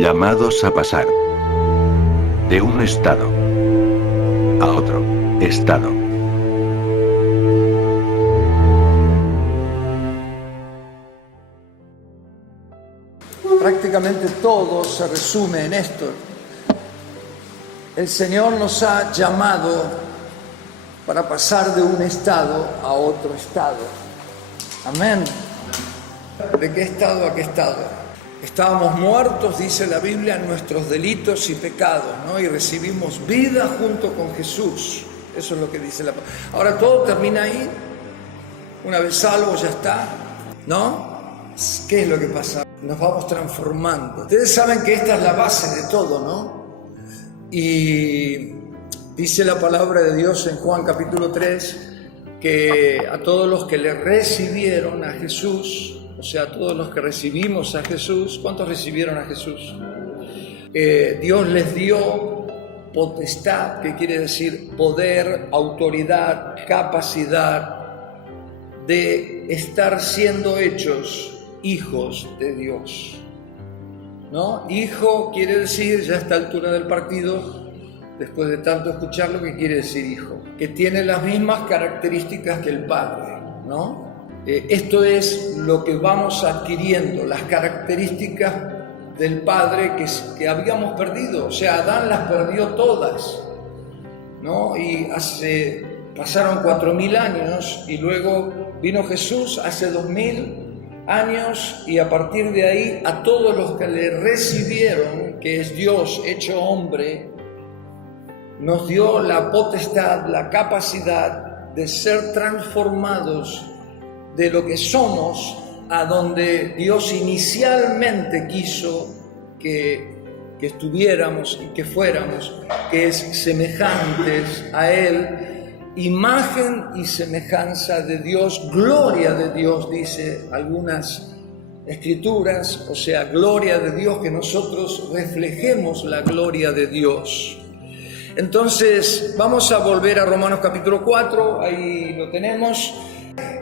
llamados a pasar de un estado a otro estado. Prácticamente todo se resume en esto. El Señor nos ha llamado para pasar de un estado a otro estado. Amén. ¿De qué estado a qué estado? Estábamos muertos, dice la Biblia, en nuestros delitos y pecados, ¿no? Y recibimos vida junto con Jesús. Eso es lo que dice la palabra. Ahora todo termina ahí. Una vez salvo ya está, ¿no? ¿Qué es lo que pasa? Nos vamos transformando. Ustedes saben que esta es la base de todo, ¿no? Y dice la palabra de Dios en Juan capítulo 3 que a todos los que le recibieron a Jesús, o sea, a todos los que recibimos a Jesús, ¿cuántos recibieron a Jesús? Dios les dio potestad, que quiere decir poder, autoridad, capacidad de estar siendo hechos hijos de Dios, ¿no? Hijo quiere decir, ya a esta altura del partido, después de tanto escucharlo, ¿qué quiere decir hijo? Que tiene las mismas características que el Padre, ¿no? Esto es lo que vamos adquiriendo, las características del Padre que habíamos perdido. O sea, Adán las perdió todas, ¿no? Y pasaron 4.000 años y luego vino Jesús hace 2.000 años, y a partir de ahí a todos los que le recibieron, que es Dios hecho hombre, nos dio la potestad, la capacidad de ser transformados de lo que somos a donde Dios inicialmente quiso que estuviéramos y que fuéramos, que es semejantes a Él, imagen y semejanza de Dios, gloria de Dios, dice algunas escrituras, o sea, gloria de Dios, que nosotros reflejemos la gloria de Dios. Entonces, vamos a volver a Romanos capítulo 4, ahí lo tenemos,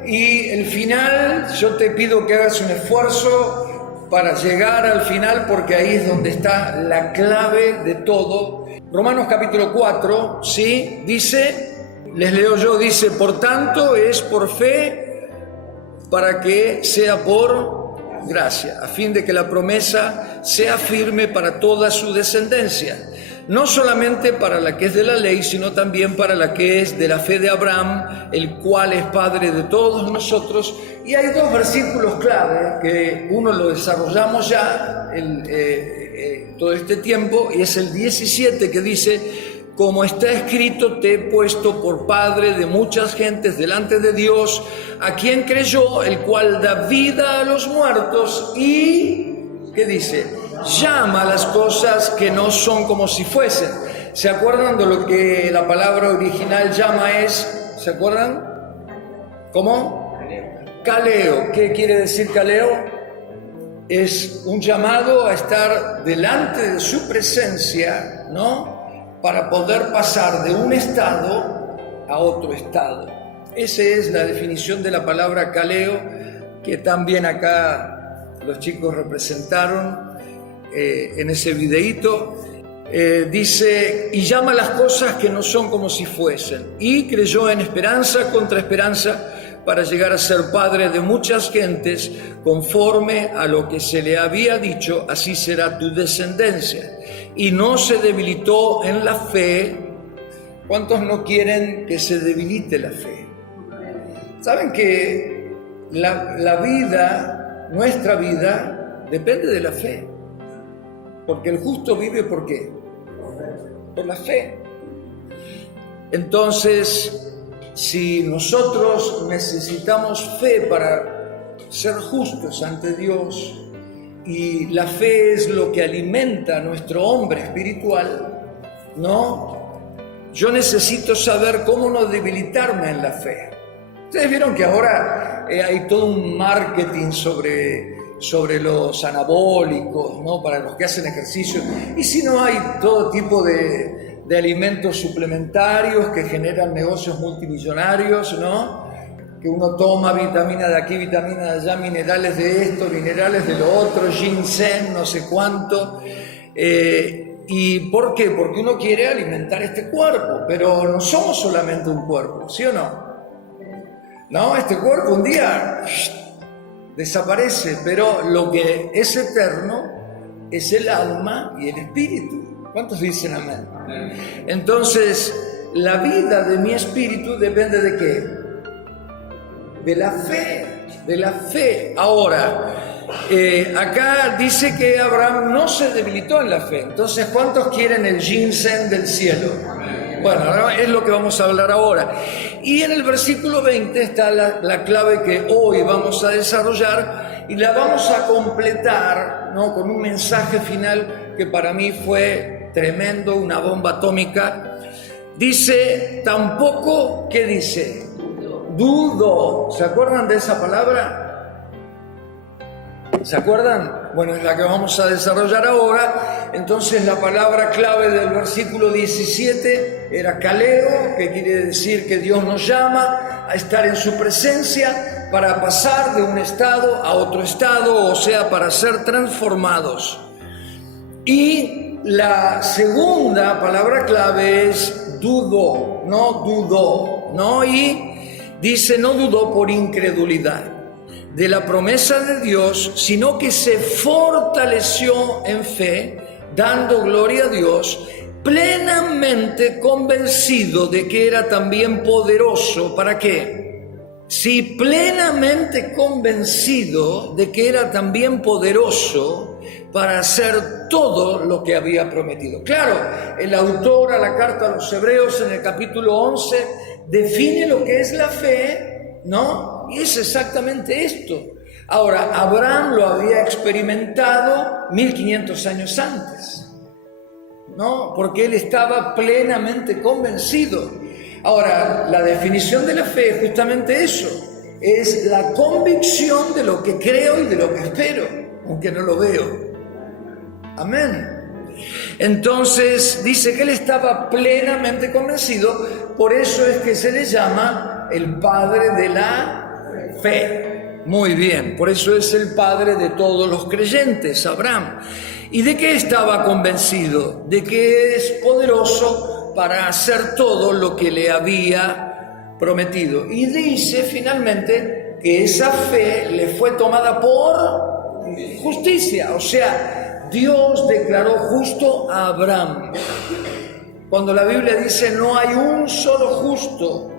y el final, yo te pido que hagas un esfuerzo para llegar al final, porque ahí es donde está la clave de todo. Romanos capítulo 4, ¿sí? Dice... Les leo yo, dice, por tanto es por fe para que sea por gracia, a fin de que la promesa sea firme para toda su descendencia, no solamente para la que es de la ley, sino también para la que es de la fe de Abraham, el cual es padre de todos nosotros. Y hay dos versículos clave que uno lo desarrollamos ya todo este tiempo, y es el 17 que dice: como está escrito, te he puesto por padre de muchas gentes delante de Dios, a quien creyó, el cual da vida a los muertos y, ¿qué dice? Llama a las cosas que no son como si fuesen. ¿Se acuerdan de lo que la palabra original llama es? ¿Se acuerdan? ¿Cómo? Kaleo. ¿Qué quiere decir kaleo? Es un llamado a estar delante de su presencia, ¿no? Para poder pasar de un estado a otro estado. Esa es la definición de la palabra kaleo, que también acá los chicos representaron en ese videíto. Dice, y llama las cosas que no son como si fuesen, y creyó en esperanza contra esperanza, para llegar a ser padre de muchas gentes, conforme a lo que se le había dicho, así será tu descendencia. Y no se debilitó en la fe. ¿Cuántos no quieren que se debilite la fe? Saben que la vida, nuestra vida, depende de la fe. Porque el justo vive ¿por qué? Por la fe. Entonces, si nosotros necesitamos fe para ser justos ante Dios, y la fe es lo que alimenta a nuestro hombre espiritual, ¿no? Yo necesito saber cómo no debilitarme en la fe. Ustedes vieron que ahora hay todo un marketing sobre los anabólicos, ¿no? Para los que hacen ejercicio. Y si no, hay todo tipo de alimentos suplementarios que generan negocios multimillonarios, ¿no? que uno toma vitamina de aquí, vitamina de allá, minerales de esto, minerales de lo otro, ginseng, no sé cuánto. ¿Y por qué? Porque uno quiere alimentar este cuerpo, pero no somos solamente un cuerpo, ¿sí o no? No, este cuerpo un día desaparece, pero lo que es eterno es el alma y el espíritu. ¿Cuántos dicen amén? Entonces, la vida de mi espíritu depende ¿de qué? De la fe, de la fe. Ahora, acá dice que Abraham no se debilitó en la fe. Entonces, ¿cuántos quieren el ginseng del cielo? Bueno, es lo que vamos a hablar ahora. Y en el versículo 20 está la clave que hoy vamos a desarrollar y la vamos a completar, ¿no?, con un mensaje final que para mí fue tremendo, una bomba atómica. Dice, tampoco, ¿qué dice? Dudo. ¿Se acuerdan de esa palabra? ¿Se acuerdan? Bueno, es la que vamos a desarrollar ahora. Entonces la palabra clave del versículo 17 era kaleo, que quiere decir que Dios nos llama a estar en su presencia para pasar de un estado a otro estado, o sea, para ser transformados. Y la segunda palabra clave es dudó, no dudó, ¿no? Y dice, no dudó por incredulidad de la promesa de Dios, sino que se fortaleció en fe, dando gloria a Dios, plenamente convencido de que era también poderoso. ¿Para qué? Sí, plenamente convencido de que era también poderoso para hacer todo lo que había prometido. Claro, el autor a la carta a los Hebreos en el capítulo 11 define lo que es la fe, ¿no? Y es exactamente esto. Ahora, Abraham lo había experimentado 1500 años antes, ¿no? Porque él estaba plenamente convencido. Ahora, la definición de la fe es justamente eso. Es la convicción de lo que creo y de lo que espero, aunque no lo veo. Amén. Entonces, dice que él estaba plenamente convencido, por eso es que se le llama el padre de la fe. Muy bien, por eso es el padre de todos los creyentes, Abraham. ¿Y de qué estaba convencido? De que es poderoso para hacer todo lo que le había prometido. Y dice finalmente que esa fe le fue tomada por justicia, o sea, Dios declaró justo a Abraham. Cuando la Biblia dice no hay un solo justo,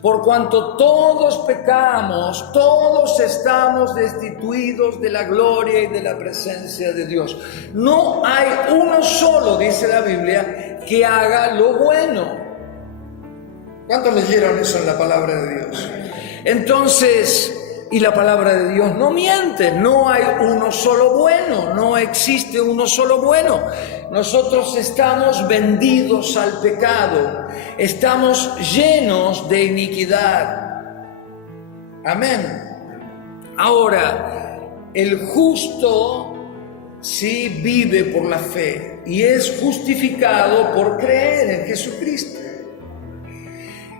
por cuanto todos pecamos, todos estamos destituidos de la gloria y de la presencia de Dios. No hay uno solo, dice la Biblia, que haga lo bueno. ¿Cuántos leyeron eso en la palabra de Dios? Entonces, y la palabra de Dios no miente, no hay uno solo bueno, no existe uno solo bueno. Nosotros estamos vendidos al pecado, estamos llenos de iniquidad. Amén. Ahora, el justo sí vive por la fe y es justificado por creer en Jesucristo.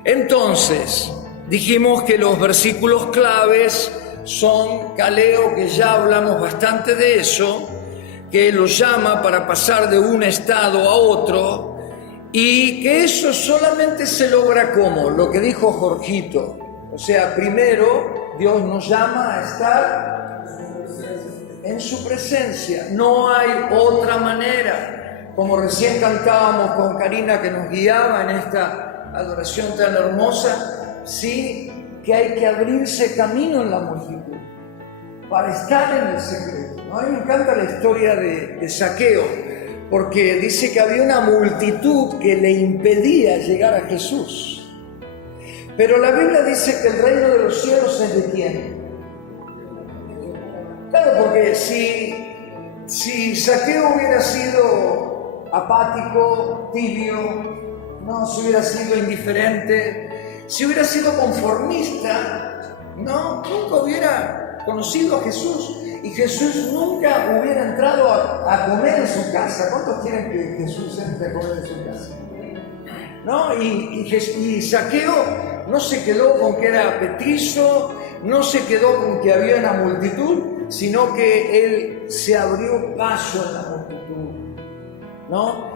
Entonces, dijimos que los versículos claves son kaleo, que ya hablamos bastante de eso, que lo llama para pasar de un estado a otro, y que eso solamente se logra como, lo que dijo Jorgito. O sea, primero Dios nos llama a estar en su presencia, no hay otra manera. Como recién cantábamos con Karina, que nos guiaba en esta adoración tan hermosa, sí, que hay que abrirse camino en la multitud para estar en el secreto, ¿no? A mí me encanta la historia de Zaqueo, porque dice que había una multitud que le impedía llegar a Jesús. Pero la Biblia dice que el reino de los cielos es ¿de quién? Claro, porque si Zaqueo hubiera sido apático, tibio, no, si hubiera sido indiferente, si hubiera sido conformista, no, nunca hubiera conocido a Jesús, y Jesús nunca hubiera entrado a comer en su casa. ¿Cuántos quieren que Jesús entre a comer en su casa? ¿No? Y Zaqueo no se quedó con que era petizo, no se quedó con que había una multitud, sino que él se abrió paso en la multitud, ¿no?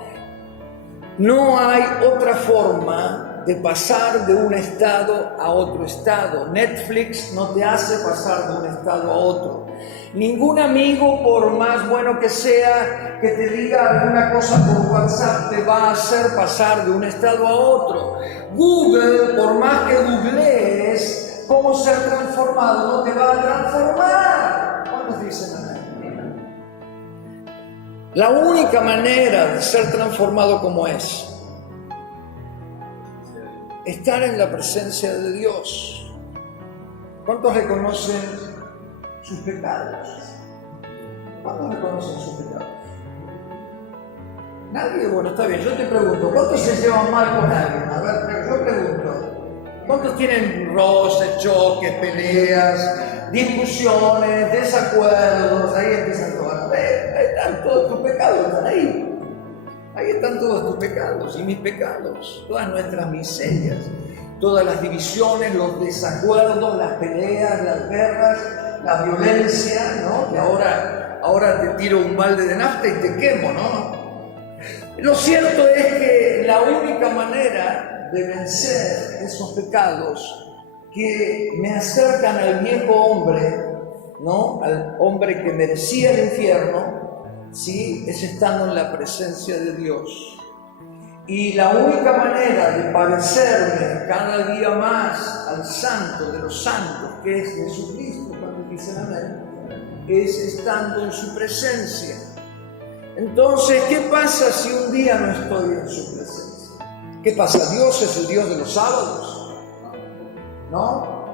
No hay otra forma de pasar de un estado a otro estado. Netflix no te hace pasar de un estado a otro. Ningún amigo, por más bueno que sea, que te diga alguna cosa por WhatsApp, te va a hacer pasar de un estado a otro. Google, por más que googlees cómo ser transformado, no te va a transformar. ¿Cuántos dicen amén? La única manera de ser transformado como es estar en la presencia de Dios. ¿Cuántos reconocen sus pecados? ¿Cuántos reconocen sus pecados? Nadie. Bueno, está bien, yo te pregunto, ¿cuántos se llevan mal con alguien? A ver, yo pregunto, ¿cuántos tienen roces, choques, peleas, discusiones, desacuerdos? Ahí empiezan todas. Ahí están todos tus pecados, están ahí. Ahí están todos tus pecados y mis pecados, todas nuestras miserias, todas las divisiones, los desacuerdos, las peleas, las guerras, la violencia, ¿no? Que ahora te tiro un balde de nafta y te quemo, ¿no? Lo cierto es que la única manera de vencer esos pecados que me acercan al viejo hombre, ¿no? Al hombre que merecía el infierno, ¿sí? Es estando en la presencia de Dios. Y la única manera de parecerme cada día más al santo de los santos, que es Jesucristo, cuando dicen amén, es estando en su presencia. Entonces, ¿qué pasa si un día no estoy en su presencia? ¿Qué pasa? ¿Dios es el Dios de los sábados? ¿No?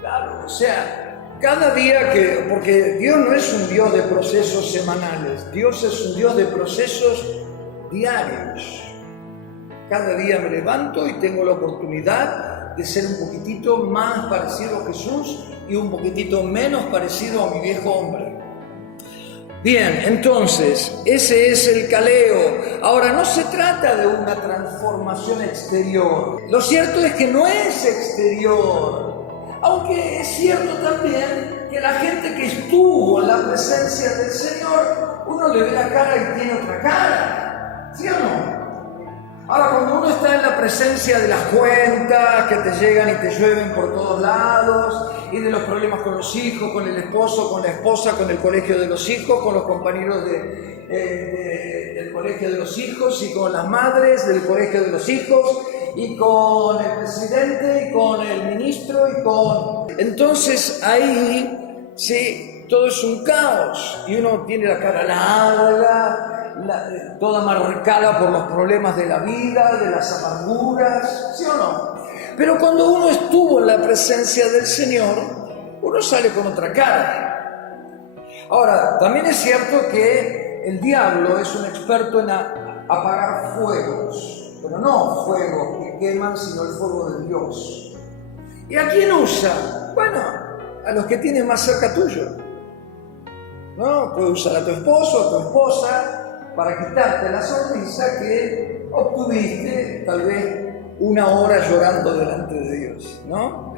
Claro, o sea, cada día porque Dios no es un Dios de procesos semanales, Dios es un Dios de procesos diarios. Cada día me levanto y tengo la oportunidad de ser un poquitito más parecido a Jesús y un poquitito menos parecido a mi viejo hombre. Bien, entonces, ese es el caleo. Ahora, no se trata de una transformación exterior. Lo cierto es que no es exterior. Aunque es cierto también que la gente que estuvo en la presencia del Señor, uno le ve la cara y tiene otra cara. ¿Sí o no? Ahora, cuando uno está en la presencia de las cuentas que te llegan y te llueven por todos lados, y de los problemas con los hijos, con el esposo, con la esposa, con el colegio de los hijos, con los compañeros del colegio de los hijos, y con las madres del colegio de los hijos, y con el presidente, y con el ministro, y con... Entonces ahí, sí, todo es un caos, y uno tiene la cara larga, toda marcada por los problemas de la vida, de las amarguras, ¿sí o no? Pero cuando uno estuvo en la presencia del Señor, uno sale con otra cara. Ahora, también es cierto que el diablo es un experto en apagar fuegos, pero no fuegos que queman, sino el fuego de Dios. ¿Y a quién usa? Bueno, a los que tienen más cerca tuyo, ¿no? Puede usar a tu esposo, a tu esposa, para quitarte la sonrisa que obtuviste tal vez una hora llorando delante de Dios, ¿no?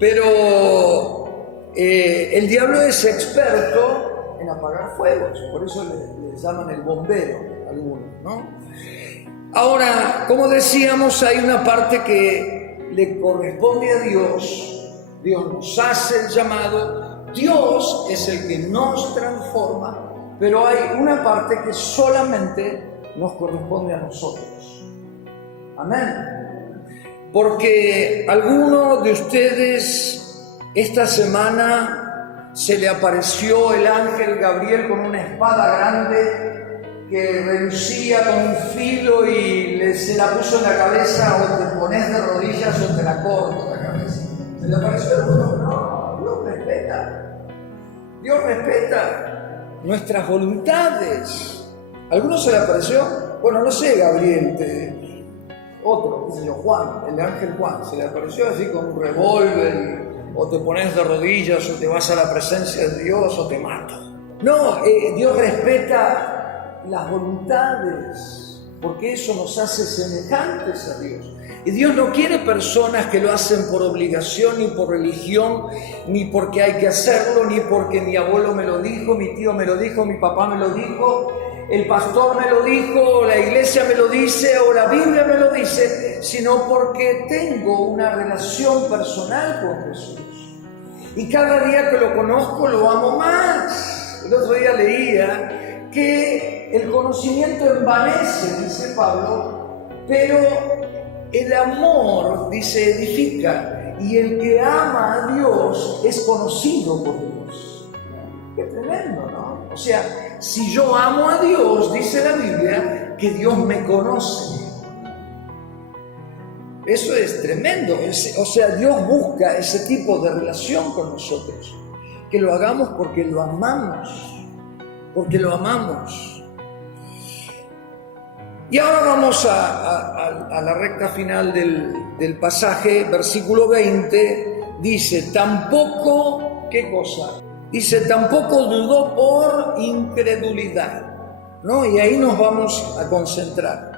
Pero el diablo es experto en apagar fuegos, por eso le llaman el bombero algunos, ¿no? Ahora, como decíamos, hay una parte que le corresponde a Dios. Dios nos hace el llamado, Dios es el que nos transforma, pero hay una parte que solamente nos corresponde a nosotros. Amén. Porque alguno de ustedes esta semana se le apareció el ángel Gabriel con una espada grande que relucía con un filo y se la puso en la cabeza, o te pones de rodillas o te la corto la cabeza. ¿Se le apareció alguno? No, Dios respeta. Dios respeta nuestras voluntades. ¿Alguno se le apareció? Bueno, no sé, Gabriel, otro, qué sé yo, Juan, el ángel Juan, se le apareció así con un revólver, o te pones de rodillas, o te vas a la presencia de Dios, o te mato. No, Dios respeta las voluntades, porque eso nos hace semejantes a Dios. Y Dios no quiere personas que lo hacen por obligación, ni por religión, ni porque hay que hacerlo, ni porque mi abuelo me lo dijo, mi tío me lo dijo, mi papá me lo dijo, el pastor me lo dijo, la iglesia me lo dice, o la Biblia me lo dice, sino porque tengo una relación personal con Jesús. Y cada día que lo conozco lo amo más. El otro día leía que el conocimiento envanece, dice Pablo, pero el amor, dice, edifica, y el que ama a Dios es conocido por Dios. Qué tremendo, ¿no? O sea, si yo amo a Dios, dice la Biblia, que Dios me conoce. Eso es tremendo. O sea, Dios busca ese tipo de relación con nosotros. Que lo hagamos porque lo amamos. Porque lo amamos. Y ahora vamos a la recta final del pasaje, versículo 20, dice, tampoco, ¿qué cosa? Dice, tampoco dudó por incredulidad, ¿no? Y ahí nos vamos a concentrar,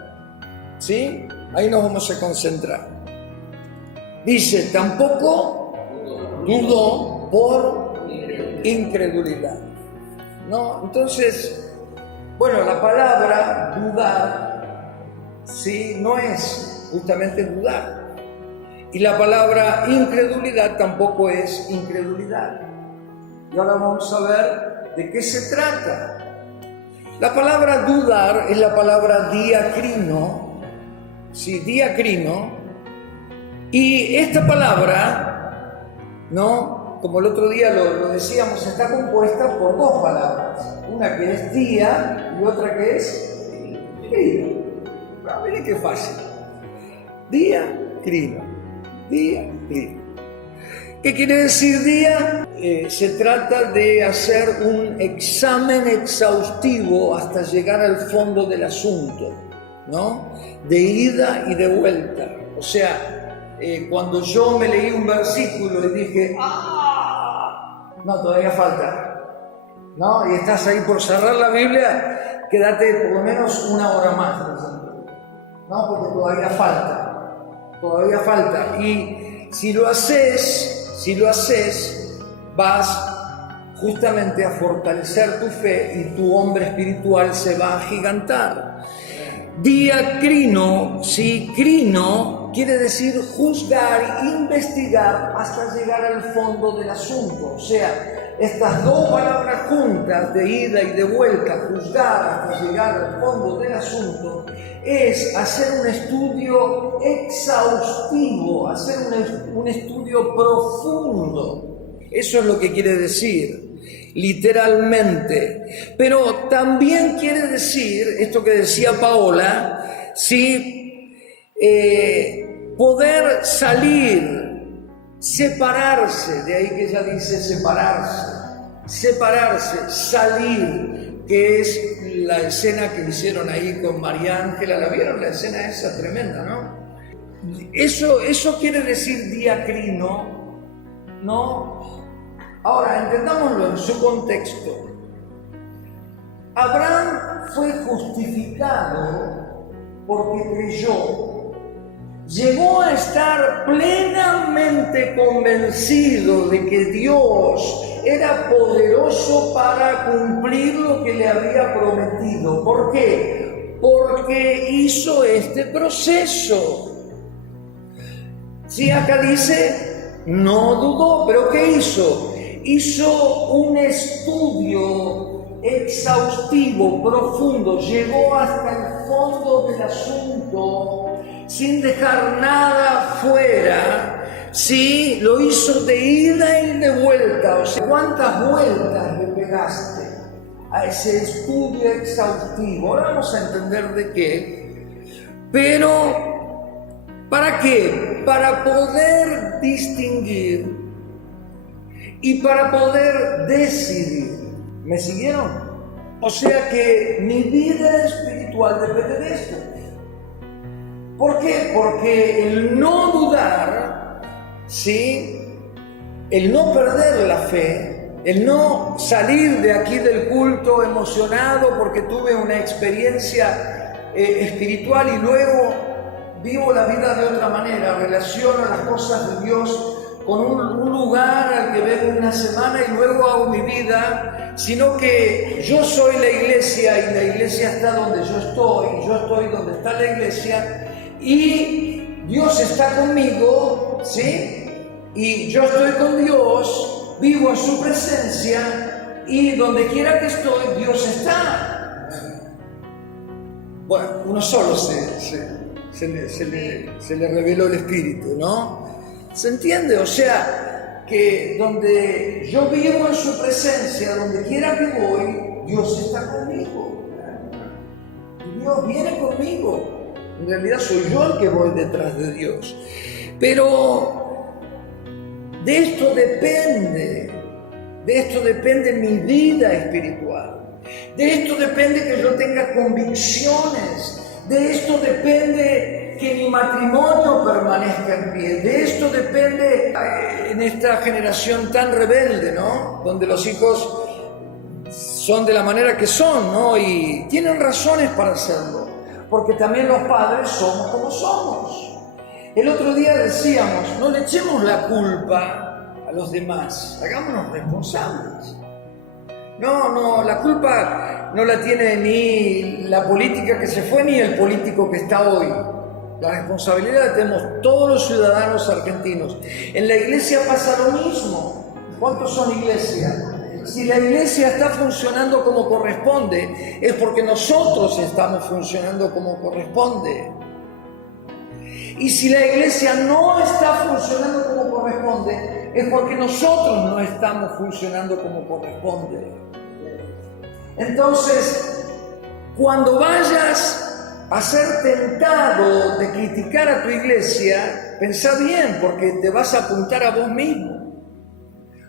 ¿sí? Ahí nos vamos a concentrar. Dice, tampoco dudó por incredulidad, ¿no? Entonces, bueno, la palabra dudar, ¿sí? No es justamente dudar. Y la palabra incredulidad tampoco es incredulidad. Y ahora vamos a ver de qué se trata. La palabra dudar es la palabra diacrino, ¿sí? Diacrino. Y esta palabra, ¿no? Como el otro día lo decíamos, está compuesta por dos palabras. Una que es día y otra que es crino. Miren qué fácil. Día, crino. Día, crino. ¿Qué quiere decir día? Se trata de hacer un examen exhaustivo hasta llegar al fondo del asunto, ¿no? De ida y de vuelta. O sea, cuando yo me leí un versículo y dije, no, todavía falta, ¿no? Y estás ahí por cerrar la Biblia, quédate por lo menos una hora más, ¿no? Porque todavía falta. Y si lo haces, vas justamente a fortalecer tu fe y tu hombre espiritual se va a agigantar. Diacrino, sí, crino quiere decir juzgar, investigar hasta llegar al fondo del asunto. O sea, estas dos palabras juntas, de ida y de vuelta, juzgar hasta llegar al fondo del asunto, es hacer un estudio exhaustivo, hacer un estudio profundo. Eso es lo que quiere decir, literalmente. Pero también quiere decir, esto que decía Paola, ¿sí? Poder salir, separarse, de ahí que ella dice separarse, salir, que es la escena que hicieron ahí con María Ángela. ¿La vieron? La escena esa tremenda, ¿no? Eso quiere decir diacrino, ¿no? Ahora, entendámoslo en su contexto. Abraham fue justificado porque creyó. Llegó a estar plenamente convencido de que Dios era poderoso para cumplir lo que le había prometido. ¿Por qué? Porque hizo este proceso. Si acá dice, no dudó, pero ¿qué hizo? Hizo un estudio exhaustivo, profundo, llegó hasta el fondo del asunto, sin dejar nada fuera. Sí, lo hizo de ida y de vuelta. O sea, ¿cuántas vueltas le pegaste a ese estudio exhaustivo? Ahora vamos a entender de qué. Pero, ¿para qué? Para poder distinguir y para poder decidir. ¿Me siguieron? O sea que mi vida espiritual depende de esto. ¿Por qué? Porque el no dudar, ¿sí? El no perder la fe, el no salir de aquí del culto emocionado porque tuve una experiencia espiritual y luego vivo la vida de otra manera, relaciono las cosas de Dios con un lugar al que vengo una semana y luego hago mi vida, sino que yo soy la iglesia y la iglesia está donde yo estoy, y yo estoy donde está la iglesia, y Dios está conmigo, ¿sí? Y yo estoy con Dios, vivo en su presencia, y donde quiera que estoy, Dios está. Bueno, uno solo se le reveló el Espíritu, ¿no? ¿Se entiende? O sea, que donde yo vivo en su presencia, donde quiera que voy, Dios está conmigo. Y Dios viene conmigo. En realidad soy yo el que voy detrás de Dios. Pero de esto depende mi vida espiritual. De esto depende que yo tenga convicciones. De esto depende que mi matrimonio permanezca en pie. De esto depende en esta generación tan rebelde, ¿no? Donde los hijos son de la manera que son, ¿no? Y tienen razones para hacerlo, porque también los padres somos como somos. El otro día decíamos, no le echemos la culpa a los demás, hagámonos responsables. No, la culpa no la tiene ni la política que se fue ni el político que está hoy. La responsabilidad la tenemos todos los ciudadanos argentinos. En la iglesia pasa lo mismo. ¿Cuántos son iglesias? Si la iglesia está funcionando como corresponde, es porque nosotros estamos funcionando como corresponde. Y si la iglesia no está funcionando como corresponde, es porque nosotros no estamos funcionando como corresponde. Entonces, cuando vayas a ser tentado de criticar a tu iglesia, pensá bien, porque te vas a apuntar a vos mismo.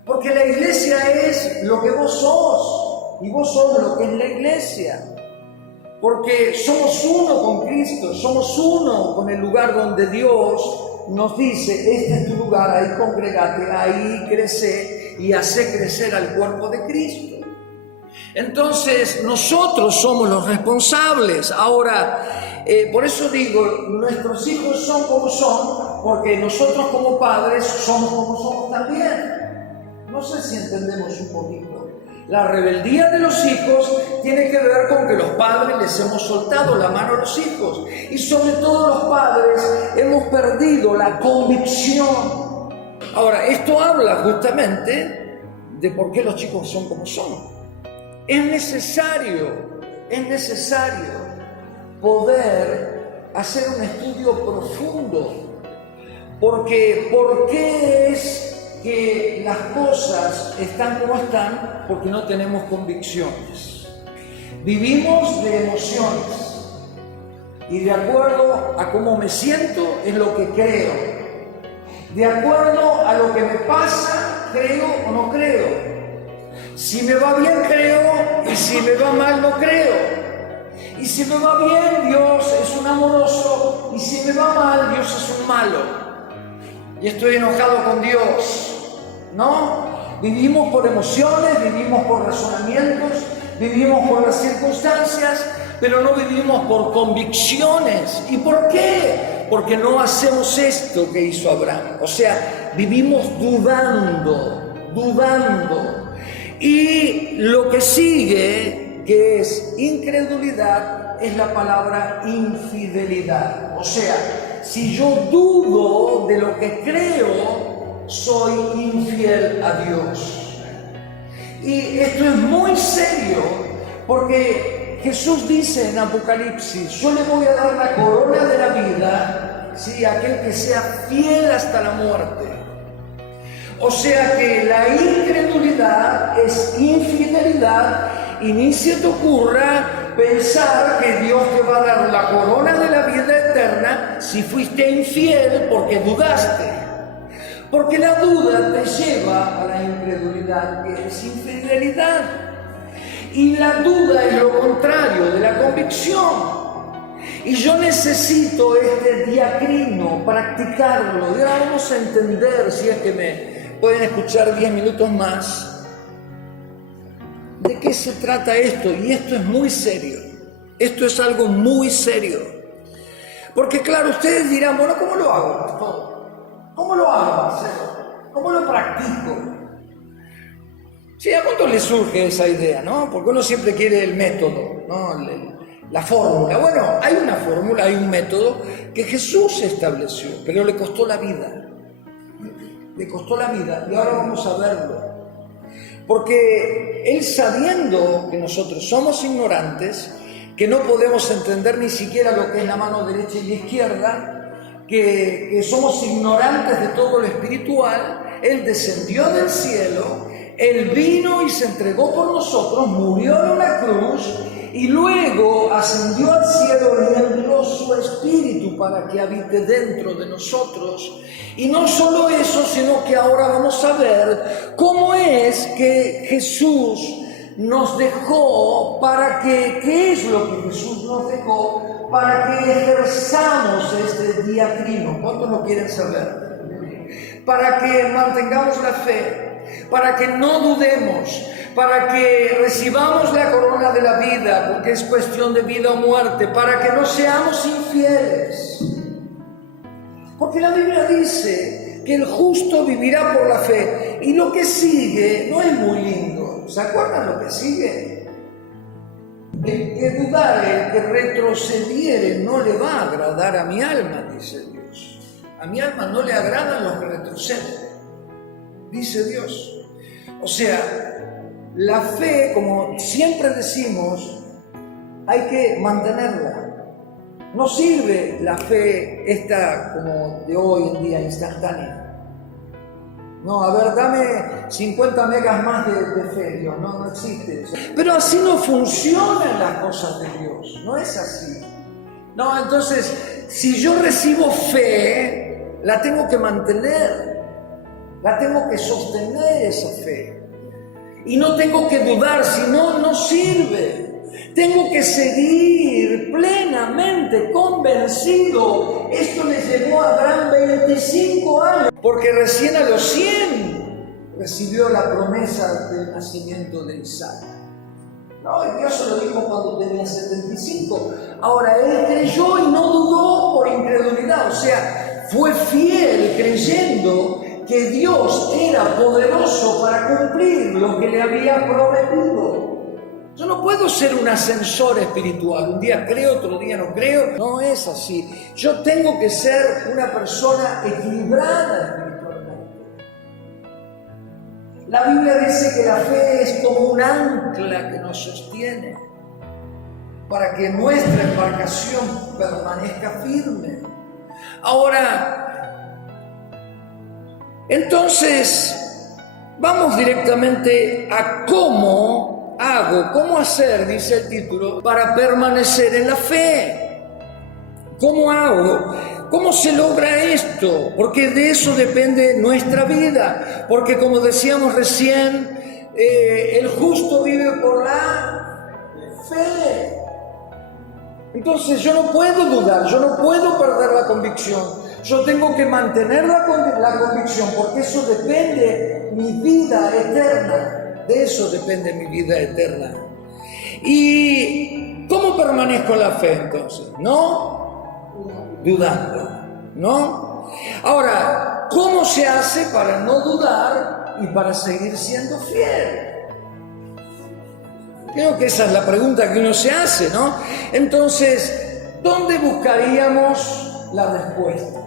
Porque la iglesia es lo que vos sos, y vos sos lo que es la iglesia. Porque somos uno con Cristo, somos uno con el lugar donde Dios nos dice, este es tu lugar, ahí congregate, ahí crece y hace crecer al cuerpo de Cristo. Entonces, nosotros somos los responsables. Ahora, por eso digo, nuestros hijos son como son, porque nosotros como padres somos como somos también. No sé si entendemos un poquito. La rebeldía de los hijos tiene que ver con que los padres les hemos soltado la mano a los hijos. Y sobre todo los padres hemos perdido la convicción. Ahora, esto habla justamente de por qué los chicos son como son. Es necesario poder hacer un estudio profundo, porque ¿por qué es que las cosas están como están? Porque no tenemos convicciones. Vivimos de emociones y de acuerdo a cómo me siento es lo que creo. De acuerdo a lo que me pasa, creo o no creo. Si me va bien, creo, y si me va mal, no creo. Y si me va bien, Dios es un amoroso, y si me va mal, Dios es un malo. Y estoy enojado con Dios, ¿no? Vivimos por emociones, vivimos por razonamientos, vivimos por las circunstancias, pero no vivimos por convicciones. ¿Y por qué? Porque no hacemos esto que hizo Abraham. O sea, vivimos dudando. Y lo que sigue, que es incredulidad, es la palabra infidelidad. O sea, si yo dudo de lo que creo, soy infiel a Dios. Y esto es muy serio, porque Jesús dice en Apocalipsis, yo le voy a dar la corona de la vida, ¿sí?, a aquel que sea fiel hasta la muerte. O sea que la incredulidad es infidelidad y ni se te ocurra pensar que Dios te va a dar la corona de la vida eterna si fuiste infiel porque dudaste. Porque la duda te lleva a la incredulidad, que es infidelidad. Y la duda es lo contrario de la convicción. Y yo necesito este diacrino, practicarlo. Y ahora vamos a entender, si es que me pueden escuchar 10 minutos más, de qué se trata esto. Y esto es muy serio. Esto es algo muy serio. Porque claro, ustedes dirán, bueno, ¿cómo lo hago, pastor? ¿Cómo lo hago, Marcelo? ¿Cómo lo practico? Sí, ¿a cuánto le surge esa idea, no? Porque uno siempre quiere el método, ¿no? La fórmula. Bueno, hay una fórmula, hay un método que Jesús estableció, pero le costó la vida. Le costó la vida y ahora vamos a verlo. Porque Él, sabiendo que nosotros somos ignorantes, que no podemos entender ni siquiera lo que es la mano derecha y la izquierda, que somos ignorantes de todo lo espiritual, Él descendió del cielo, Él vino y se entregó por nosotros, murió en una cruz y luego ascendió al cielo y envió su Espíritu para que habite dentro de nosotros. Y no solo eso, sino que ahora vamos a ver cómo es que Jesús nos dejó, ¿qué es lo que Jesús nos dejó? Para que ejerzamos este diatrino. ¿Cuántos lo quieren saber? Para que mantengamos la fe, para que no dudemos, para que recibamos la corona de la vida, porque es cuestión de vida o muerte, para que no seamos infieles. Porque la Biblia dice que el justo vivirá por la fe, y lo que sigue no es muy lindo. ¿Se acuerdan lo que sigue? El que dudare, el que retrocediere, no le va a agradar a mi alma, dice Dios. A mi alma no le agradan los que retroceden, dice Dios. O sea, la fe, como siempre decimos, hay que mantenerla. No sirve la fe esta como de hoy en día, instantánea. No, a ver, dame 50 megas más de fe, Dios. No existe eso. Pero así no funcionan las cosas de Dios. No es así. No, entonces, si yo recibo fe, la tengo que mantener. La tengo que sostener, esa fe. Y no tengo que dudar, si no, no sirve. Tengo que seguir plenamente convencido. Esto le llevó a Abraham 25 años, porque recién a los 100 recibió la promesa del nacimiento de Isaac. No, y Dios se lo dijo cuando tenía 75. Ahora, él creyó y no dudó por incredulidad. O sea, fue fiel creyendo que Dios era poderoso para cumplir lo que le había prometido. Yo no puedo ser un ascensor espiritual, un día creo, otro día no creo, no es así. Yo tengo que ser una persona equilibrada espiritualmente. La Biblia dice que la fe es como un ancla que nos sostiene para que nuestra embarcación permanezca firme. Ahora, entonces, vamos directamente a cómo hacer, dice el título, para permanecer en la fe. ¿Cómo hago? ¿Cómo se logra esto? Porque de eso depende nuestra vida. Porque como decíamos recién, el justo vive por la fe. Entonces yo no puedo dudar, yo no puedo perder la convicción. Yo tengo que mantener la convicción, porque eso depende mi vida eterna. De eso depende mi vida eterna. ¿Y cómo permanezco en la fe entonces? No dudando, ¿no? Ahora, ¿cómo se hace para no dudar y para seguir siendo fiel? Creo que esa es la pregunta que uno se hace, ¿no? Entonces, ¿dónde buscaríamos la respuesta?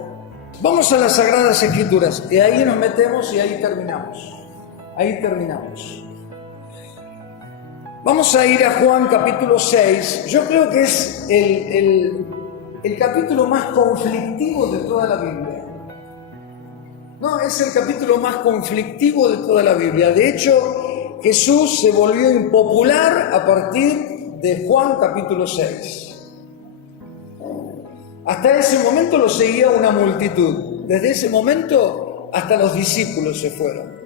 Vamos a las Sagradas Escrituras y ahí nos metemos y ahí terminamos. Ahí terminamos. Vamos a ir a Juan capítulo 6. Yo creo que es el capítulo más conflictivo de toda la Biblia. No, es el capítulo más conflictivo de toda la Biblia. De hecho, Jesús se volvió impopular a partir de Juan capítulo 6. Hasta ese momento lo seguía una multitud. Desde ese momento hasta los discípulos se fueron.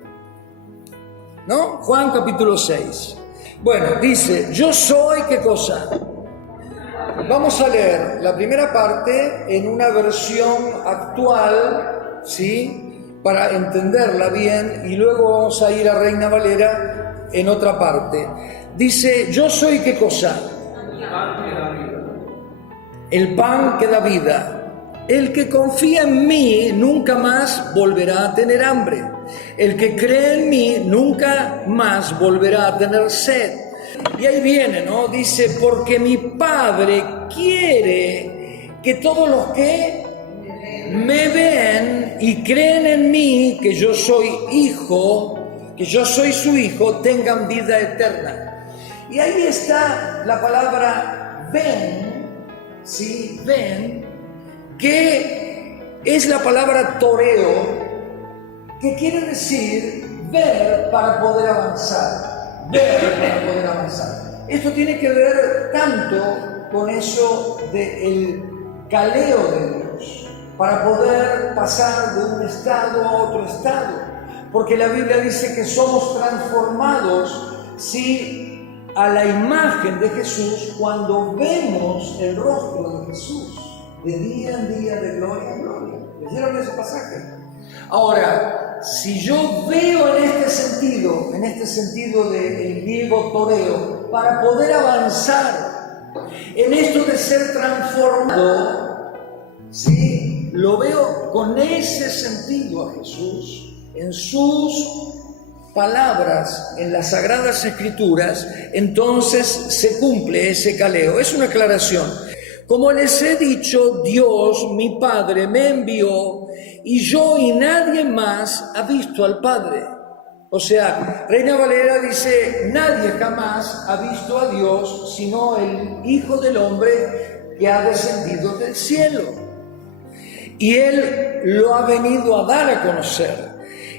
¿No? Juan capítulo 6. Bueno, dice, yo soy, ¿qué cosa? Vamos a leer la primera parte en una versión actual, ¿sí? Para entenderla bien, y luego vamos a ir a Reina Valera en otra parte. Dice, yo soy, ¿qué cosa? el pan que da vida. El que confía en mí nunca más volverá a tener hambre. El que cree en mí nunca más volverá a tener sed. Y ahí viene, ¿no? Dice, porque mi Padre quiere que todos los que me ven y creen en mí, que yo soy hijo, que yo soy su hijo, tengan vida eterna. Y ahí está la palabra ven, ¿sí? Ven, que es la palabra toreo, que quiere decir ver para poder avanzar, ver para poder avanzar. Esto tiene que ver tanto con eso del caleo de Dios, para poder pasar de un estado a otro estado, porque la Biblia dice que somos transformados, sí, a la imagen de Jesús cuando vemos el rostro de Jesús, de día en día, de gloria en gloria. ¿Leyeron ese pasaje? Ahora, si yo veo en este sentido del griego toreo, para poder avanzar en esto de ser transformado, ¿sí? Lo veo con ese sentido a Jesús, en sus palabras, en las Sagradas Escrituras, entonces se cumple ese caleo. Es una aclaración. Como les he dicho, Dios, mi Padre, me envió y yo y nadie más ha visto al Padre. O sea, Reina Valera dice, nadie jamás ha visto a Dios sino el Hijo del Hombre que ha descendido del cielo. Y Él lo ha venido a dar a conocer.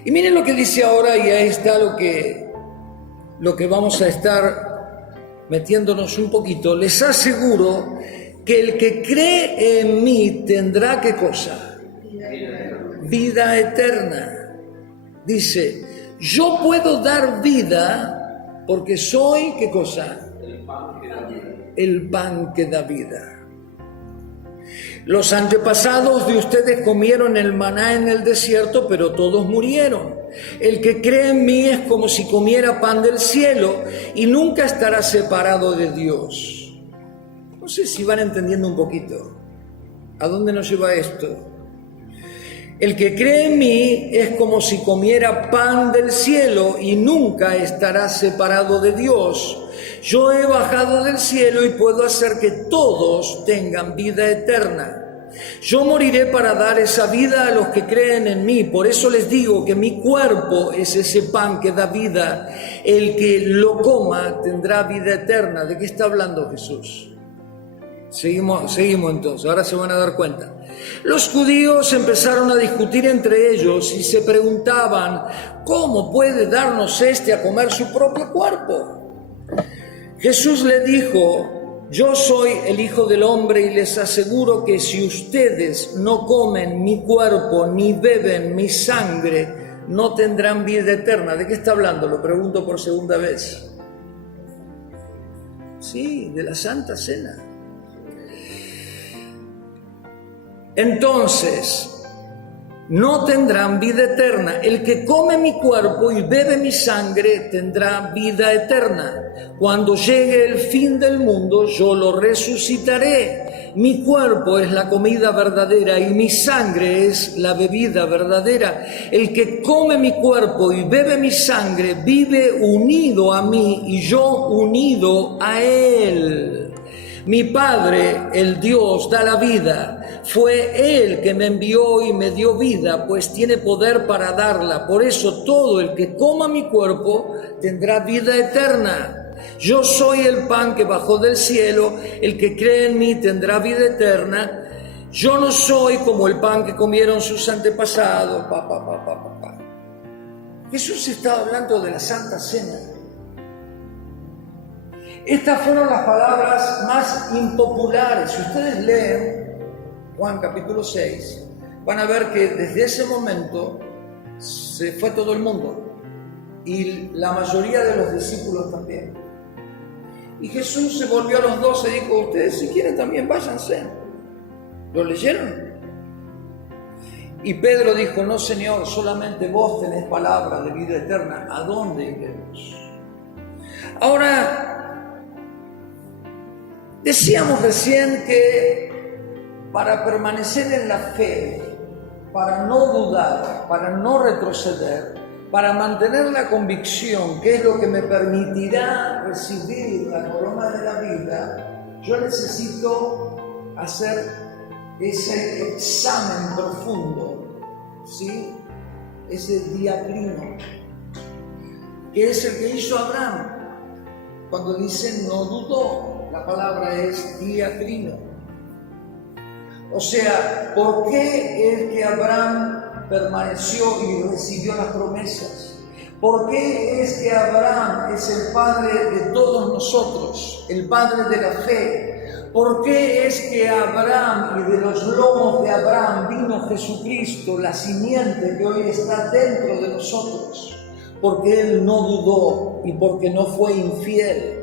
Y miren lo que dice ahora, y ahí está lo que vamos a estar metiéndonos un poquito. Les aseguro que el que cree en mí tendrá, ¿qué cosa? Vida eterna. Dice, yo puedo dar vida porque soy, ¿qué cosa? El pan que da vida. Los antepasados de ustedes comieron el maná en el desierto, pero todos murieron. El que cree en mí es como si comiera pan del cielo y nunca estará separado de Dios. No sé si van entendiendo un poquito. ¿A dónde nos lleva esto? El que cree en mí es como si comiera pan del cielo y nunca estará separado de Dios. Yo he bajado del cielo y puedo hacer que todos tengan vida eterna. Yo moriré para dar esa vida a los que creen en mí. Por eso les digo que mi cuerpo es ese pan que da vida. El que lo coma tendrá vida eterna. ¿De qué está hablando Jesús? Seguimos entonces, ahora se van a dar cuenta. Los judíos empezaron a discutir entre ellos y se preguntaban, ¿cómo puede darnos a comer su propio cuerpo? Jesús le dijo, yo soy el Hijo del Hombre y les aseguro que si ustedes no comen mi cuerpo ni beben mi sangre, no tendrán vida eterna. ¿De qué está hablando? Lo pregunto por segunda vez. Sí, de la Santa Cena. Entonces, no tendrán vida eterna. El que come mi cuerpo y bebe mi sangre tendrá vida eterna. Cuando llegue el fin del mundo, yo lo resucitaré. Mi cuerpo es la comida verdadera y mi sangre es la bebida verdadera. El que come mi cuerpo y bebe mi sangre vive unido a mí y yo unido a él. Mi Padre, el Dios, da la vida. Fue Él que me envió y me dio vida, pues tiene poder para darla. Por eso todo el que coma mi cuerpo tendrá vida eterna. Yo soy el pan que bajó del cielo. El que cree en mí tendrá vida eterna. Yo no soy como el pan que comieron sus antepasados. Jesús estaba hablando de la Santa Cena. Estas fueron las palabras más impopulares. Si ustedes leen Juan capítulo 6, van a ver que desde ese momento se fue todo el mundo y la mayoría de los discípulos también. Y Jesús se volvió a los 12 y dijo, ustedes si quieren también váyanse. ¿Lo leyeron? Y Pedro dijo, no Señor, solamente vos tenés palabra de vida eterna. ¿A dónde iremos? Ahora, decíamos recién que para permanecer en la fe, para no dudar, para no retroceder, para mantener la convicción, que es lo que me permitirá recibir la corona de la vida, yo necesito hacer ese examen profundo, ¿sí? Ese diacrino, que es el que hizo Abraham. Cuando dice no dudó, la palabra es diacrino. O sea, ¿por qué es que Abraham permaneció y recibió las promesas? ¿Por qué es que Abraham es el padre de todos nosotros, el padre de la fe? ¿Por qué es que Abraham y de los lomos de Abraham vino Jesucristo, la simiente que hoy está dentro de nosotros? Porque él no dudó y porque no fue infiel.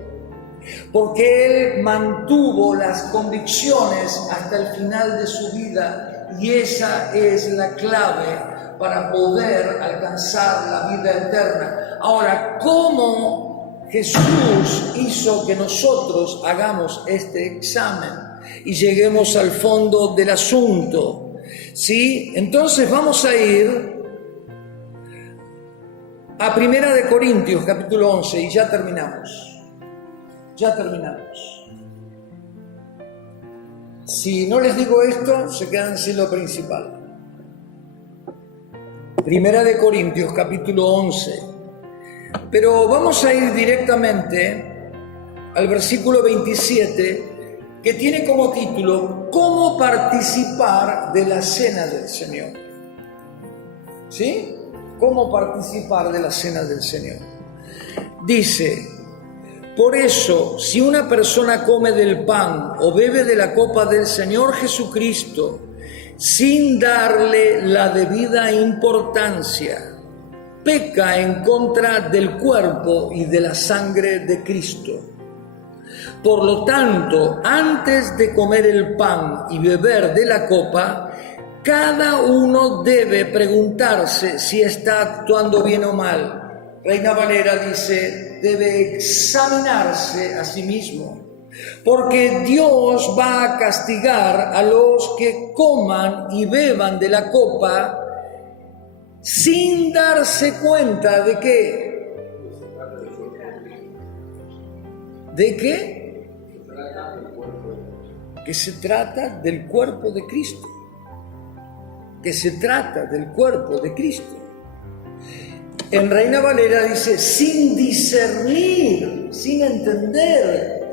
Porque él mantuvo las convicciones hasta el final de su vida, y esa es la clave para poder alcanzar la vida eterna. Ahora, ¿cómo Jesús hizo que nosotros hagamos este examen y lleguemos al fondo del asunto? ¿Sí? Entonces vamos a ir a 1 Corintios capítulo 11 y ya terminamos. Ya terminamos. Si no les digo esto, se quedan sin lo principal. 1 Corintios capítulo 11. Pero vamos a ir directamente al versículo 27, que tiene como título ¿Cómo participar de la cena del Señor? ¿Sí? ¿Cómo participar de la cena del Señor? Dice: por eso, si una persona come del pan o bebe de la copa del Señor Jesucristo sin darle la debida importancia, peca en contra del cuerpo y de la sangre de Cristo. Por lo tanto, antes de comer el pan y beber de la copa, cada uno debe preguntarse si está actuando bien o mal. Reina Valera dice, debe examinarse a sí mismo, porque Dios va a castigar a los que coman y beban de la copa sin darse cuenta de qué. ¿De qué? Que se trata del cuerpo de Cristo. Que se trata del cuerpo de Cristo. En Reina Valera dice, sin discernir, sin entender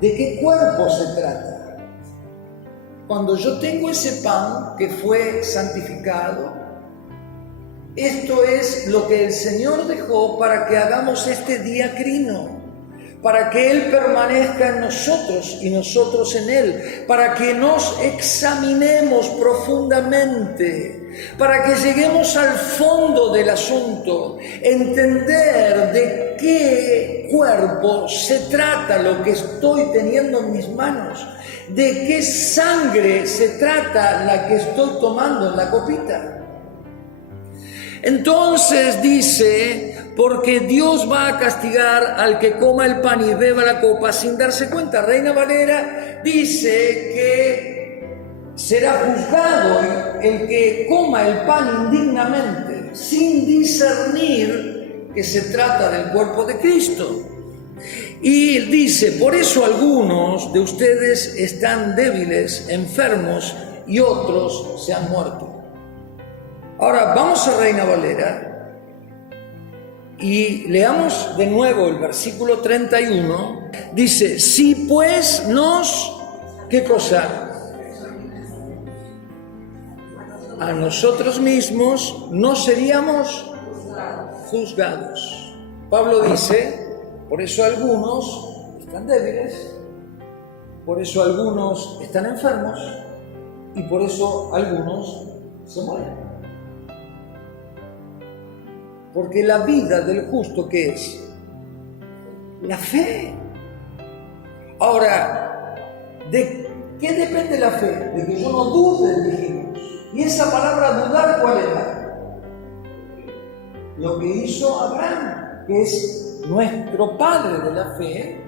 de qué cuerpo se trata. Cuando yo tengo ese pan que fue santificado, esto es lo que el Señor dejó para que hagamos este diacrino, para que Él permanezca en nosotros y nosotros en Él, para que nos examinemos profundamente, para que lleguemos al fondo del asunto, entender de qué cuerpo se trata lo que estoy teniendo en mis manos, de qué sangre se trata la que estoy tomando en la copita. Entonces dice, porque Dios va a castigar al que coma el pan y beba la copa sin darse cuenta. Reina Valera dice que será juzgado el que coma el pan indignamente, sin discernir que se trata del cuerpo de Cristo. Y dice, por eso algunos de ustedes están débiles, enfermos, y otros se han muerto. Ahora vamos a Reina Valera y leamos de nuevo el versículo 31. Dice, si pues nos, ¿qué cosa? A nosotros mismos no seríamos juzgados. Pablo dice, por eso algunos están débiles, por eso algunos están enfermos y por eso algunos se mueren. Porque la vida del justo, ¿qué es? La fe. Ahora, ¿de qué depende la fe? De que yo no dude, dijimos. Y esa palabra dudar, ¿cuál era? Lo que hizo Abraham, que es nuestro padre de la fe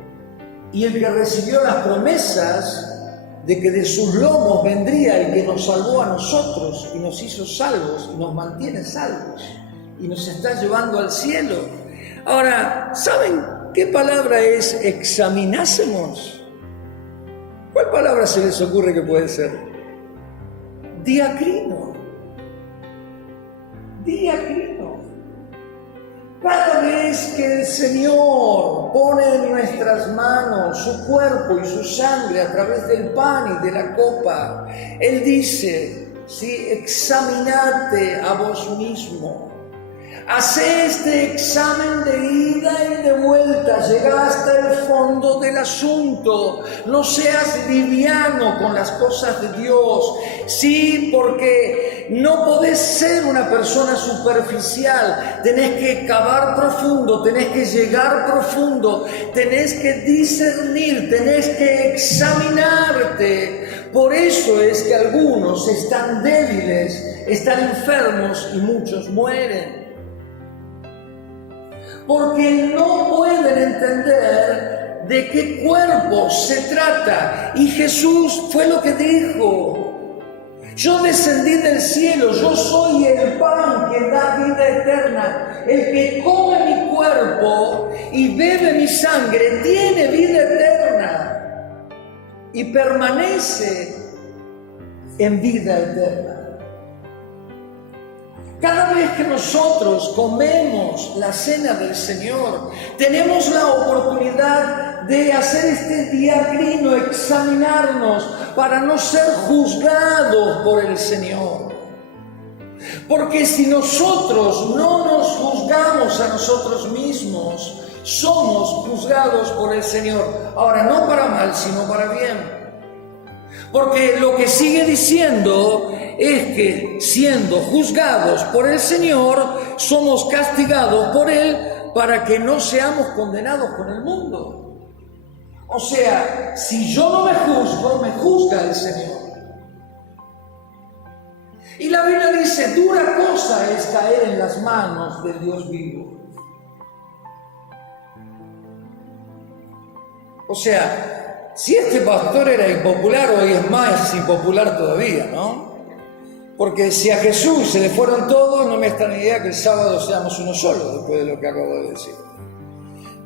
y el que recibió las promesas de que de sus lomos vendría el que nos salvó a nosotros y nos hizo salvos y nos mantiene salvos y nos está llevando al cielo. Ahora, ¿saben qué palabra es examinásemos? ¿Cuál palabra se les ocurre que puede ser? Diacrino. Diacrino. Cada vez que el Señor pone en nuestras manos su cuerpo y su sangre a través del pan y de la copa, Él dice, sí, examinate a vos mismo. Hacé este examen de ida y de vuelta, llega hasta el fondo del asunto. No seas liviano con las cosas de Dios. Sí, porque no podés ser una persona superficial. Tenés que cavar profundo, tenés que llegar profundo, tenés que discernir, tenés que examinarte. Por eso es que algunos están débiles, están enfermos y muchos mueren. Porque no pueden entender de qué cuerpo se trata. Y Jesús fue lo que dijo. Yo descendí del cielo, yo soy el pan que da vida eterna. El que come mi cuerpo y bebe mi sangre tiene vida eterna y permanece en vida eterna. Cada vez que nosotros comemos la cena del Señor, tenemos la oportunidad de hacer este diacrino, examinarnos para no ser juzgados por el Señor. Porque si nosotros no nos juzgamos a nosotros mismos, somos juzgados por el Señor. Ahora, no para mal, sino para bien. Porque lo que sigue diciendo es que siendo juzgados por el Señor, somos castigados por Él para que no seamos condenados con el mundo. O sea, si yo no me juzgo, me juzga el Señor. Y la Biblia dice, dura cosa es caer en las manos del Dios vivo. O sea, si este pastor era impopular, hoy es más impopular todavía, ¿no? Porque si a Jesús se le fueron todos, no me extrañaría que el sábado seamos uno solo, después de lo que acabo de decir.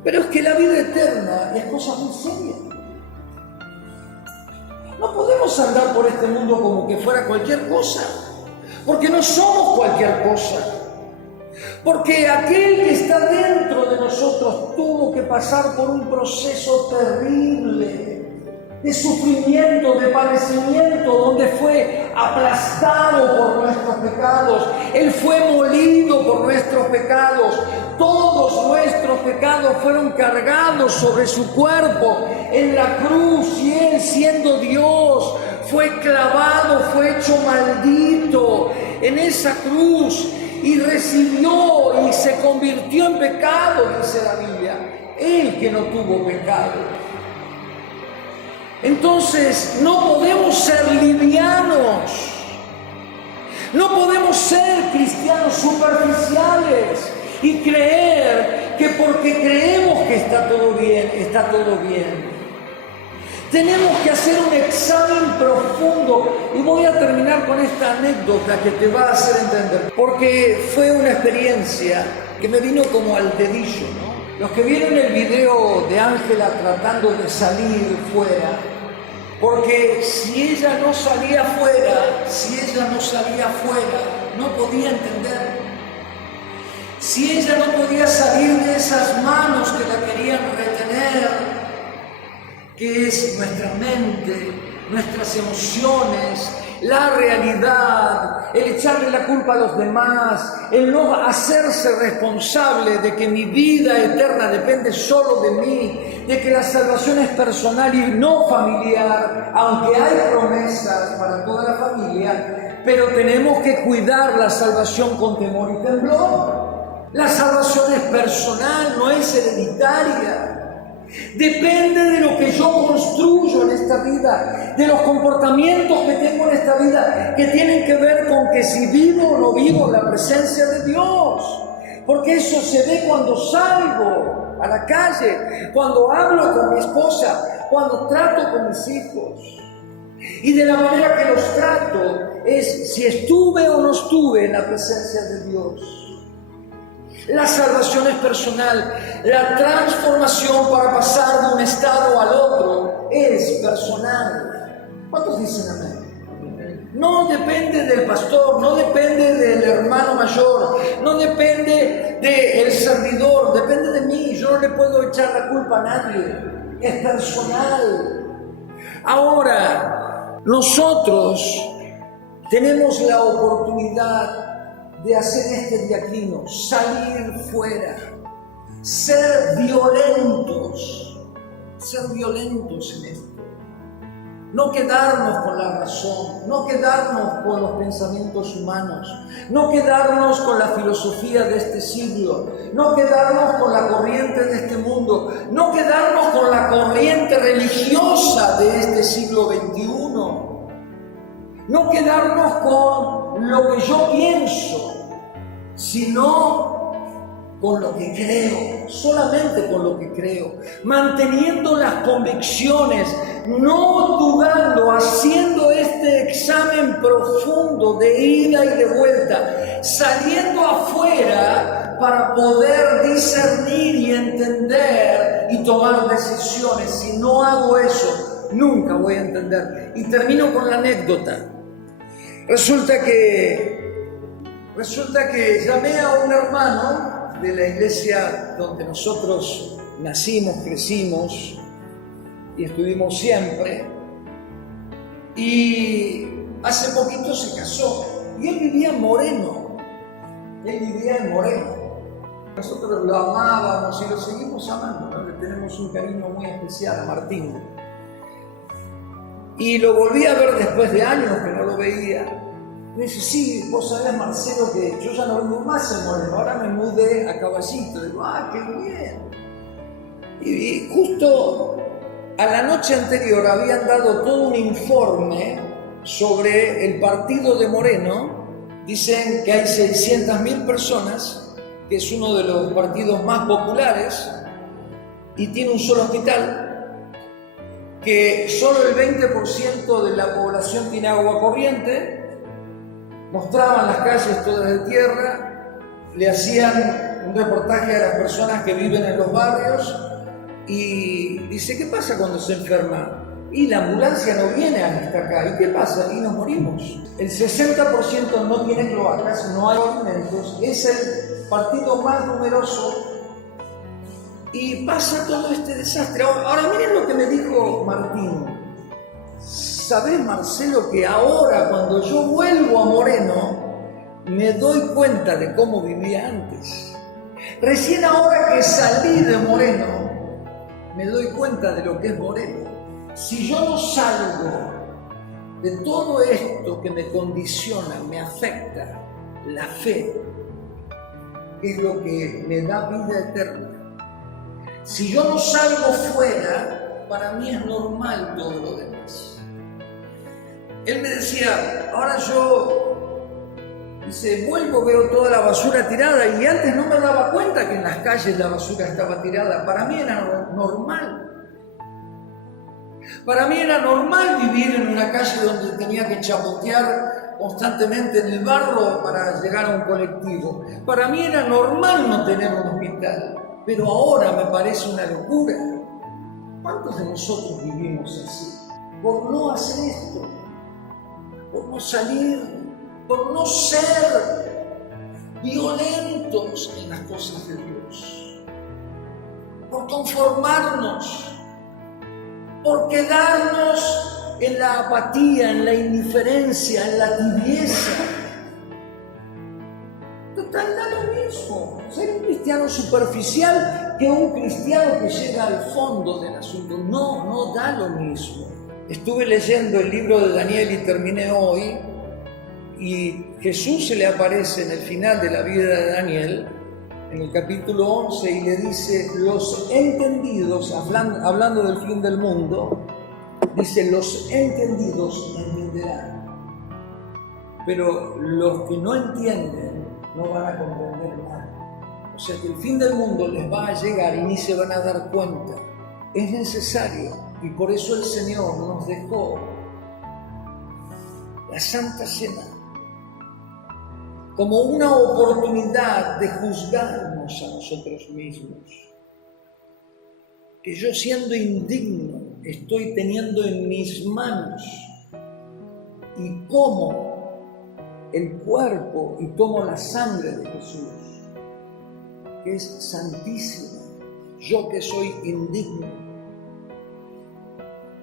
Pero es que la vida eterna es cosa muy seria. No podemos andar por este mundo como que fuera cualquier cosa, porque no somos cualquier cosa. Porque aquel que está dentro de nosotros tuvo que pasar por un proceso terrible de sufrimiento, de padecimiento, donde fue aplastado por nuestros pecados. Él fue molido por nuestros pecados. Todos nuestros pecados fueron cargados sobre su cuerpo en la cruz, y Él, siendo Dios, fue clavado, fue hecho maldito en esa cruz y recibió y se convirtió en pecado, dice la Biblia. Él que no tuvo pecado. Entonces, no podemos ser livianos, no podemos ser cristianos superficiales y creer que porque creemos que está todo bien, está todo bien. Tenemos que hacer un examen profundo, y voy a terminar con esta anécdota que te va a hacer entender, porque fue una experiencia que me vino como al dedillo, ¿no? Los que vieron el video de Ángela tratando de salir fuera, porque si ella no salía fuera, no podía entender. Si ella no podía salir de esas manos que la querían retener, que es nuestra mente, nuestras emociones, la realidad, el echarle la culpa a los demás, el no hacerse responsable de que mi vida eterna depende solo de mí, de que la salvación es personal y no familiar, aunque hay promesas para toda la familia, pero tenemos que cuidar la salvación con temor y temblor. La salvación es personal, no es hereditaria. Depende de lo que yo construyo en esta vida, de los comportamientos que tengo en esta vida, que tienen que ver con que si vivo o no vivo en la presencia de Dios. Porque eso se ve cuando salgo a la calle, cuando hablo con mi esposa, cuando trato con mis hijos. Y de la manera que los trato es si estuve o no estuve en la presencia de Dios. La salvación es personal. La transformación para pasar de un estado al otro es personal. ¿Cuántos dicen amén? No depende del pastor, no depende del hermano mayor, no depende del servidor, depende de mí. Yo no le puedo echar la culpa a nadie. Es personal. Ahora, nosotros tenemos la oportunidad de hacer este diaquino, salir fuera, ser violentos en esto. No quedarnos con la razón, no quedarnos con los pensamientos humanos, no quedarnos con la filosofía de este siglo, no quedarnos con la corriente de este mundo, no quedarnos con la corriente religiosa de este siglo XXI, no quedarnos con lo que yo pienso, sino con lo que creo, solamente con lo que creo, manteniendo las convicciones, no dudando, haciendo este examen profundo de ida y de vuelta, saliendo afuera para poder discernir y entender y tomar decisiones. Si no hago eso, nunca voy a entender. Y termino con la anécdota. Resulta que llamé a un hermano de la iglesia donde nosotros nacimos, crecimos y estuvimos siempre, y hace poquito se casó y él vivía en Moreno. Nosotros lo amábamos y lo seguimos amando, ¿no? Le tenemos un cariño muy especial a Martín. Y lo volví a ver después de años que no lo veía. Me dice, sí, vos sabés, Marcelo, que yo ya no vivo más en Moreno, ahora me mudé a Caballito. Digo, qué bien. Y justo a la noche anterior habían dado todo un informe sobre el partido de Moreno. Dicen que hay 600.000 personas, que es uno de los partidos más populares, y tiene un solo hospital, que solo el 20% de la población tiene agua corriente. Mostraban las calles todas de tierra, le hacían un reportaje a las personas que viven en los barrios y dice, ¿qué pasa cuando se enferma? Y la ambulancia no viene hasta acá, ¿y qué pasa? Y nos morimos. El 60% no tiene cloacas, no hay alimentos, es el partido más numeroso y pasa todo este desastre. Ahora miren lo que me dijo Martín. ¿Sabés, Marcelo, que ahora cuando yo vuelvo a Moreno me doy cuenta de cómo vivía antes? Recién ahora que salí de Moreno me doy cuenta de lo que es Moreno. Si yo no salgo de todo esto que me condiciona, me afecta, la fe, que es lo que me da vida eterna. Si yo no salgo fuera, para mí es normal todo lo demás. Él me decía, ahora vuelvo, veo toda la basura tirada y antes no me daba cuenta que en las calles la basura estaba tirada. Para mí era normal. Para mí era normal vivir en una calle donde tenía que chapotear constantemente en el barro para llegar a un colectivo. Para mí era normal no tener un hospital, pero ahora me parece una locura. ¿Cuántos de nosotros vivimos así? Por no hacer esto, por no salir, por no ser violentos en las cosas de Dios, por conformarnos, por quedarnos en la apatía, en la indiferencia, en la tibieza. Total, da lo mismo ser un cristiano superficial que un cristiano que llega al fondo del asunto. No da lo mismo. Estuve leyendo el libro de Daniel y terminé hoy, y Jesús se le aparece en el final de la vida de Daniel, en el capítulo 11, y le dice, los entendidos, hablando del fin del mundo, dice, los entendidos entenderán, pero los que no entienden no van a comprender nada. O sea que el fin del mundo les va a llegar y ni se van a dar cuenta. Es necesario, y por eso el Señor nos dejó la Santa Cena, como una oportunidad de juzgarnos a nosotros mismos. Que yo, siendo indigno, estoy teniendo en mis manos y como el cuerpo y tomo la sangre de Jesús, que es santísima, yo que soy indigno.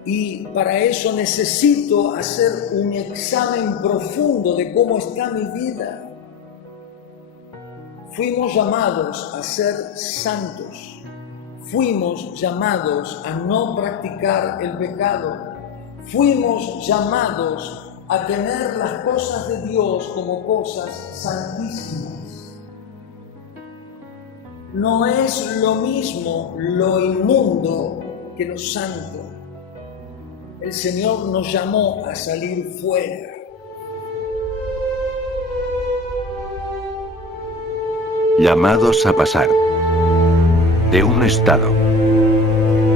Y para eso necesito hacer un examen profundo de cómo está mi vida. Fuimos llamados a ser santos. Fuimos llamados a no practicar el pecado. Fuimos llamados a tener las cosas de Dios como cosas santísimas. No es lo mismo lo inmundo que lo santo. El Señor nos llamó a salir fuera. Llamados a pasar de un estado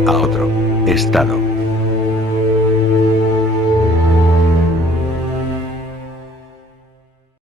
a otro estado.